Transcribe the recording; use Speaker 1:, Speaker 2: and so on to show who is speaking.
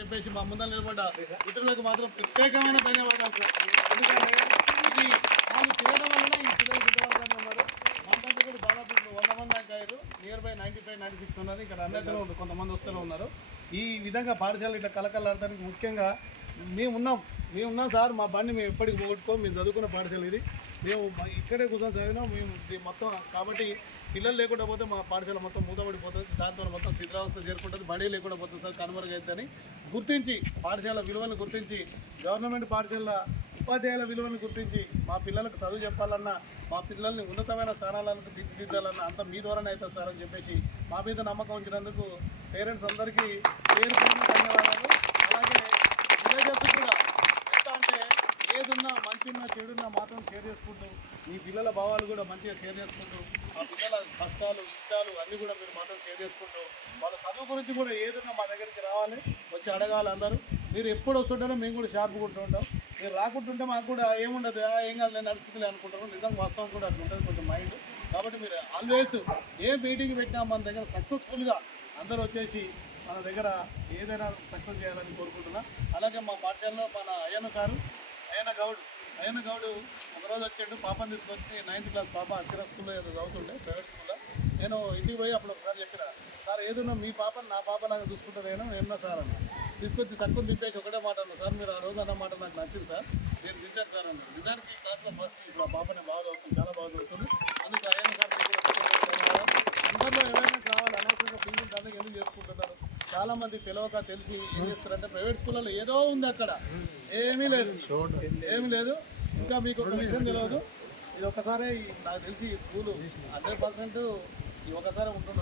Speaker 1: చెప్పేసి మా ముందర నిలబడ్డ ఇతరులకు మాత్రం ప్రత్యేకమైన ధన్యవాదాలు సార్. ఎందుకంటే ఇది వాళ్ళు తిరగడం వలన ఈ పిల్లలు ఇంతవరకు ఉన్నారు మనకంటే కూడా దాదాపు ఇప్పుడు వంద మంది దాకా అయ్యారు. Near by ninety five ninety six ఉన్నది. ఇక్కడ అన్నైతే ఉన్నారు కొంతమంది వస్తూనే ఉన్నారు. ఈ విధంగా పాఠశాల ఇట్లా కలకలాడటానికి ముఖ్యంగా మేము ఉన్నాం. మేము ఉన్నాం సార్. మా బండి మేము ఎప్పటికి పోగొట్టుకో మేము చదువుకున్న పాఠశాల ఇది. మేము ఇక్కడే కూర్చొని చదివినాం. మేము మొత్తం కాబట్టి పిల్లలు లేకుండా పోతే మా పాఠశాల మొత్తం మూతపడిపోతుంది. దాంతో మొత్తం శిథిరావస్థ చేరుకుంటుంది. బడి లేకుండా పోతుంది సార్ కనుమరుగైద్దని గుర్తించి పాఠశాల విలువలను గుర్తించి గవర్నమెంట్ పాఠశాల ఉపాధ్యాయుల విలువలను గుర్తించి మా పిల్లలకు చదువు చెప్పాలన్నా మా పిల్లల్ని ఉన్నతమైన స్థానాలకు తీర్చిదిద్దాలన్నా అంత మీ ద్వారానే అవుతుంది సార్ అని చెప్పేసి మా మీద నమ్మకం ఉంచినందుకు పేరెంట్స్ అందరికీ పేరు ధన్యవాదాలు. అలాగే ఏదున్నా చెడున్న మాత్రం షేర్ చేసుకుంటూ మీ పిల్లల భావాలు కూడా మంచిగా షేర్ చేసుకుంటూ ఆ పిల్లల కష్టాలు ఇష్టాలు అన్నీ కూడా మీరు మాత్రం షేర్ చేసుకుంటూ వాళ్ళ చదువు గురించి కూడా ఏదైనా మా దగ్గరికి రావాలి వచ్చి అడగాలి అందరూ. మీరు ఎప్పుడు వస్తుంటేనే మేము కూడా షార్ప్గా ఉంటూ ఉంటాం. మీరు రాకుంటుంటే మాకు కూడా ఏముండదు "ఆ, ఏం కాదు నేను నడుచుకులే అనుకుంటారు నిజంగా వాస్తవం కూడా అట్లా ఉంటుంది కొంచెం మైండ్ కాబట్టి మీరు ఆల్వేస్ ఏ మీటింగ్ పెట్టినా మన దగ్గర సక్సెస్ఫుల్గా అందరూ వచ్చేసి మన దగ్గర ఏదైనా సక్సెస్ చేయాలని కోరుకుంటున్నా. అలాగే మా పాఠశాలలో మన అయ్యన్న సారు అయ్యన్న గౌడ్ అయ్యన్న గౌడు ఒకరోజు వచ్చిండు పాపని తీసుకొచ్చి నైన్త్ క్లాస్ పాప అక్షర స్కూల్లో ఏదో చదువుతుండే ప్రైవేట్ స్కూల్లో. నేను ఇంటికి పోయి అప్పుడు ఒకసారి చెప్పిన సార్ ఏదన్నా మీ పాపని నా పాపలాగా చూసుకుంటా నేను ఏమన్నా సార్ అన్న. తీసుకొచ్చి తక్కువ దింపేసి ఒకటే మాట అన్న సార్ మీరు ఆ రోజు అన్న మాట నాకు నచ్చింది సార్ నేను దించాను సార్ అన్న. నిజానికి ఈ క్లాస్లో ఫస్ట్ ఇప్పుడు ఆ పాపని బాగా చదువుతుంది చాలా బాగా చదువుతుంది. చాలా మంది తెలియక తెలిసి ఏం చేస్తారంటే ప్రైవేట్ స్కూళ్ళలో ఏదో ఉంది అక్కడ. ఏమీ లేదు. ఏమీ లేదు. ఇంకా మీకు ఒక విషయం తెలియదు ఇది ఒకసారి నాకు తెలిసి ఈ స్కూలు హండ్రెడ్ పర్సెంట్ ఈ ఒకసారి ఉంటుండదు